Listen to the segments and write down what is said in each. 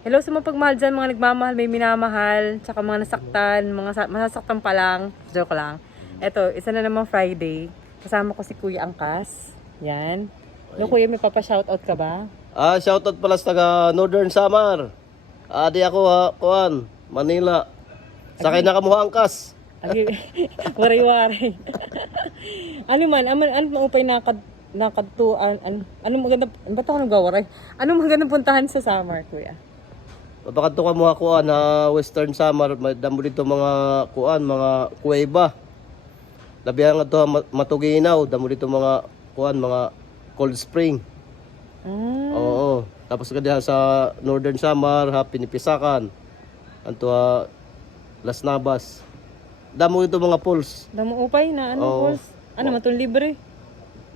Hello sa mga pagmahal dyan, mga nagmamahal, may minamahal, tsaka mga nasaktan, masasaktan pa lang. Joke lang. Eto, isa na namang Friday. Kasama ko si Kuya Angkas. Yan. No, Kuya, may papa-shoutout ka ba? Shoutout pala sa taga Northern Samar. Di ako kuan, Manila. Sakay na kamuha angkas. Agi, waray-waray. Ano man, ano maupay nakadtuan, ano maganda, ba't ako nagwawaray? Ano magandang puntahan sa summer, Kuya? Mapakadto kamuha kuan Western Samar, may damo dito mga kuan, mga kuweba. Labihan nga to Matuginaw, damo dito mga kuan, mga cold spring. Oo. Tapos kadiha sa Northern Samar, Pinipisakan. Anto Las Navas. Damo ito mga pools. Damo upay na, ano, Oo. Pauls? Ano, matun libre?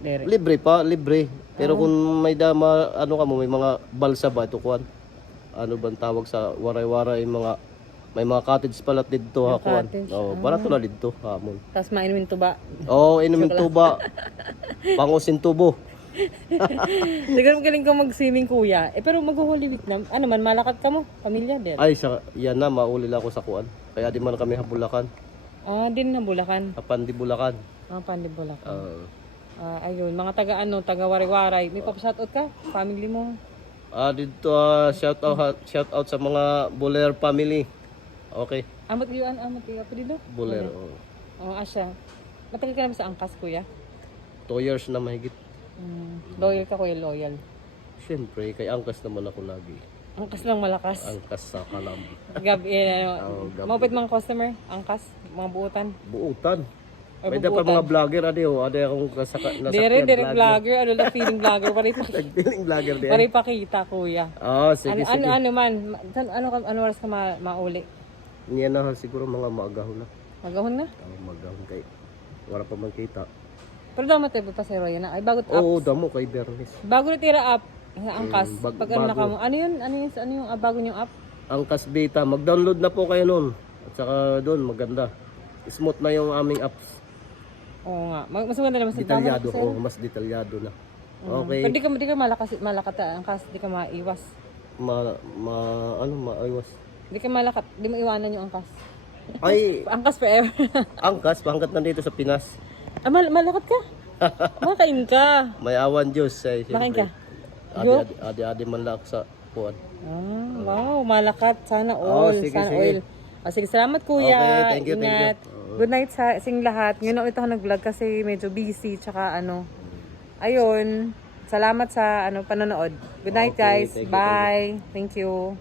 Dere. Libre pa, libre. Pero kung may dama, ano ka mo, may mga balsa ba ito kuan? Ano bang tawag sa waray-waray, may mga cottage pala dito ha kuan. cottage, Oo, para to dito hamon. Tapos mainumin tuba. Oo, inumin tuba. Pangusin tubo. Siguro magaling ka mag-swimming, Kuya. Pero mag-Holy Week na. Ano man, malakat ka mo? Pamilya din. Ay, yan na, maulil ako sa kuan. Kaya di man kami habulakan. Din na Bulacan. Kapan di Bulacan. Pandi Bulacan. Oo. Ayun, mga taga Wari-Waray. May papashoutout ka? Family mo? Dito shout out sa mga Buler family. Okay, Amot iyo pa dito? Buler. Oh. Asya. Matagal ka naman sa Angkas, Kuya? 2 years na mahigit. Loyal ka, Kuya, loyal. Siyempre, kay angkas naman ako lagi. Angkas lang malakas. Angkas sa kalam. Gabi, gabi. mapit mga customer, Angkas, mga buutan. Buutan. Ay, May dapat mga vlogger, ade akong Dire vlogger, ano na feeling vlogger, Nagpiling vlogger din. pare pakita, Kuya. Sige, Ano, sige. ano man, ano oras ka mauli? Niya na siguro mga maagahon na. Magahon na? Maagahon kay. Wala pa man kita. Pero daw matay pa si Roya na. Ay, bago Oo, damo kay Bernis. Bago na tira up, Angkas. Pag ano na ka bago. mo, ano yun, yung bago niyong app? Angkas Beta, mag-download na po kayo nun. At saka doon, maganda. Smooth na yung aming apps. Oo nga. Mas maganda naman sa Detalyado, damo, mas detalyado na. Okay. Pero di ka malakat, Angkas, di ka maiwas. Maayos. Di ka malakat, di mo iwanan yung Angkas. Ay, Angkas forever. angkas, pangkat nandito sa Pinas. Malakat ka? Makain ka. May awan Diyos. Makain ka? Adi man lang sa puwan. Wow, malakat. Sana all. Sige, Sana sige. all. Sige, salamat, Kuya. Okay, thank you, Ingat. thank you. Good night sa sing lahat. Ngayon ako ito nag-vlog kasi medyo busy. Tsaka ayun. Salamat sa panonood. Good night, Okay, guys. thank you, Bye. Thank you.